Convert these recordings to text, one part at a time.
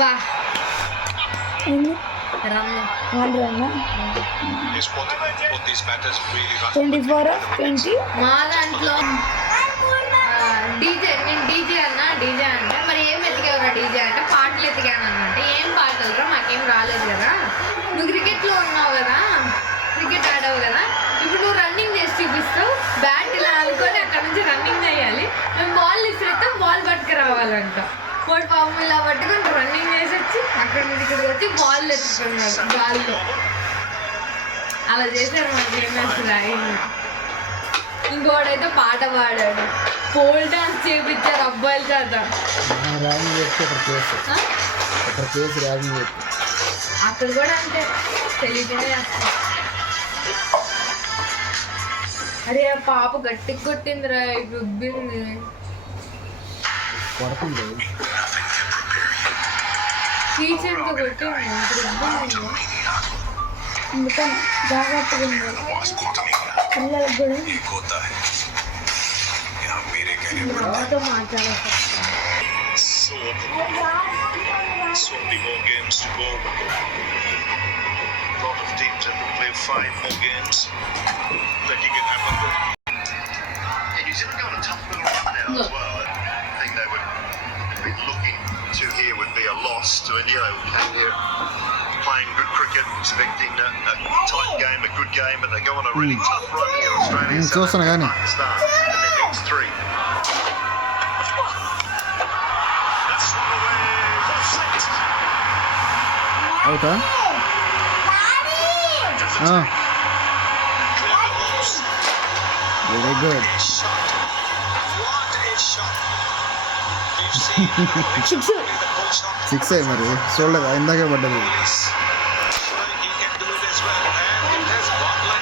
Wah. Ini Run. run. Is what these batters really run. 24 of 20. మా దాంట్లో డీజే, నేను డీజే అంటే మరి ఏం ఎతికేవరా డీజే అంటే పాటలు ఎతికాను అన్నట్టు. ఏం పాటలు రా, మాకేం రాలేదు కదా. నువ్వు క్రికెట్లో ఉన్నావు కదా, క్రికెట్ ఆడావు కదా, ఇప్పుడు నువ్వు రన్నింగ్ చేసి చూపిస్తావు. బ్యాట్ ఇలా అనుకొని అక్కడ నుంచి రన్నింగ్ చేయాలి. మేము బాల్ ఇస్తాం, బాల్ పట్టుకురావాలంట. వాడు పాపం ఇలా పట్టుకొని రన్నింగ్ చేసి వచ్చి అక్కడ నుంచి ఇక్కడికి వచ్చి బాల్ ఎత్తుకున్నాడు గాల్లో. అలా చేశారు మా గేమ్ అసలు అయింది. ఇంకోడైతే పాట పాడాడు, పోల్ డాన్స్ చేయించారు అబ్బాయిల చేత. అక్కడ కూడా అంతే, తెలియకుండా చేస్తాం. అరే ఆ పాప గట్టిగా కొట్టిందిరా, ఇప్పుడు ఉబ్బింది. టీచర్తో కొట్టింది, ఇప్పుడు ఉబ్బింది. అందుకని జాగ్రత్తగా ఉండాలి పిల్లలకు కూడా. నాతో మాట్లాడాలి. So many more games to go. A lot of teams have to play 5 more games. Plenty can happen. New Zealand got a tough little run now as well. I think they would be looking to here would be a loss to India. They came here playing good cricket, expecting a tight game, a good game, but they go on a really tough run here. Australia, South Africa, Pakistan in their next 3. That's one away for 6. Okay. Very good. Six మరి చూడలేదు, ఇందాకే పడ్డది.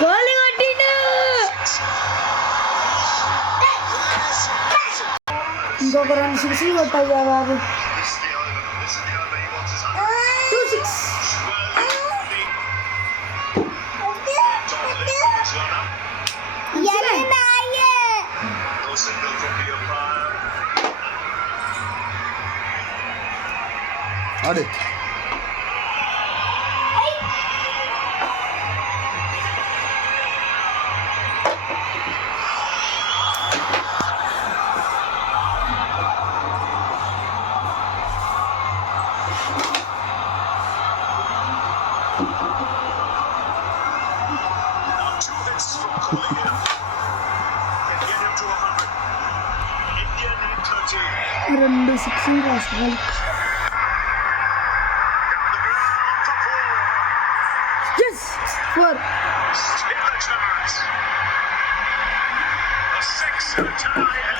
గోల్ కొట్టిండు. ఇంకొక 2 6 కొట్టాయి బాబు. 2 6. ఆడు రెండు 6 రాసుకోవాలి. Yes, 4. A 6 and a tie.